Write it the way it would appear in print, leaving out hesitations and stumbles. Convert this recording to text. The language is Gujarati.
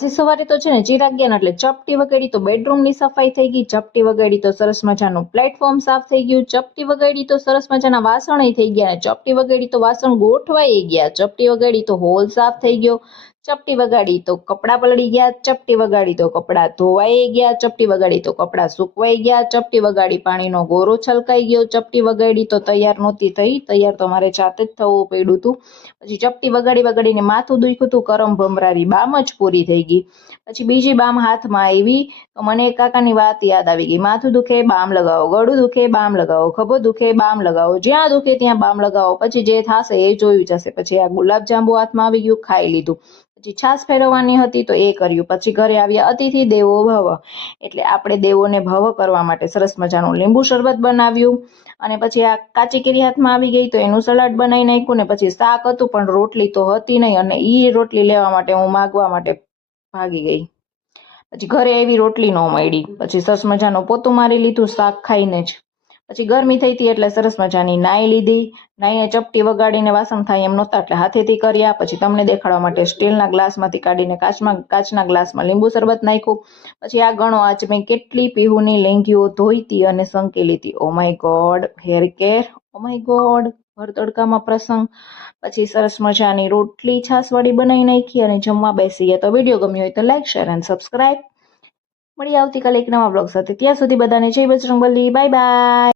આજે સવારે તો છે ને ચિરાગ ગયા ને એટલે ચપટી વગાડી તો બેડરૂમની સફાઈ થઈ ગઈ, ચપટી વગાડી તો સરસ મજાનું પ્લેટફોર્મ સાફ થઈ ગયું, ચપટી વગાડી તો સરસ મજાના વાસણ થઈ ગયા, ને ચપટી વગાડી તો વાસણ ગોઠવાઈ ગયા, ચપટી વગાડી તો હોલ સાફ થઈ ગયો, ચપટી વગાડી તો કપડાં પલળી ગયા, ચપટી વગાડી તો કપડાં ધોવાઈ ગયા, ચપટી વગાડી તો કપડાં સુકવાઈ ગયા, ચપટી વગાડી પાણીનો ગોરો છલકાઈ ગયો, ચપટી વગાડી તો તૈયાર નહોતી થઈ, તૈયાર તો મારે જાતે જ થવું પડ્યું હતું. પછી ચપટી વગાડીને માથું દુખ્યું હતું, કરમ ભમરારી બામ જ પૂરી થઈ ગઈ. પછી બીજી બામ હાથમાં આવી તો મને કાકાની વાત યાદ આવી ગઈ, માથું દુખે બામ લગાવો, ગળું દુખે બામ લગાવો, ખભો દુખે બામ લગાવો, જ્યાં દુખે ત્યાં બામ લગાવો, પછી જે થશે એ જોયું જશે. પછી આ ગુલાબજાંબુ હાથમાં આવી ગયું, ખાઈ લીધું. પછી છાશ ફેરવવાની હતી તો એ કર્યું. પછી ઘરે આવ્યા અતિથિ દેવો ભવ, એટલે આપણે દેવોને ભવ કરવા માટે સરસ મજાનું લીંબુ શરબત બનાવ્યું. અને પછી આ કાચી કેરી હાથમાં આવી ગઈ તો એનું સલાડ બનાવી નાખ્યું. ને પછી શાક હતું પણ રોટલી તો હતી નહીં, અને એ રોટલી લેવા માટે હું માગવા માટે ભાગી ગઈ. પછી ઘરે એવી રોટલી ન મળી. પછી સરસ મજાનું પોતું મારી લીધું શાક ખાઈને જ. પછી ગરમી થઈ હતી એટલે સરસ મજાની નાઈ લીધી. નાઈને ચપટી વગાડીને વાસણ થાય એમ નહોતા એટલે હાથેથી કર્યા. પછી તમને દેખાડવા માટે સ્ટીલના ગ્લાસમાંથી કાઢીને કાચના ગ્લાસમાં લીંબુ શરબત નાખ્યું. પછી આ ગણો આજ મેં કેટલી પીહુની લેંગીઓ ધોઈતી અને સંકેલી હતી. Oh my God, hair care, oh my God, ભર તડકામાં પ્રસંગ. પછી સરસ મજાની રોટલી છાશવાળી બનાવી નાખી અને જમવા બેસી ગયા. તો વિડીયો ગમ્યો હોય તો લાઈક, શેર અને સબસ્ક્રાઈબ. મળીએ આવતીકાલે એક નવા બ્લોગ સાથે. ત્યાં સુધી બધાને જય બજરંગબલી, બાય બાય.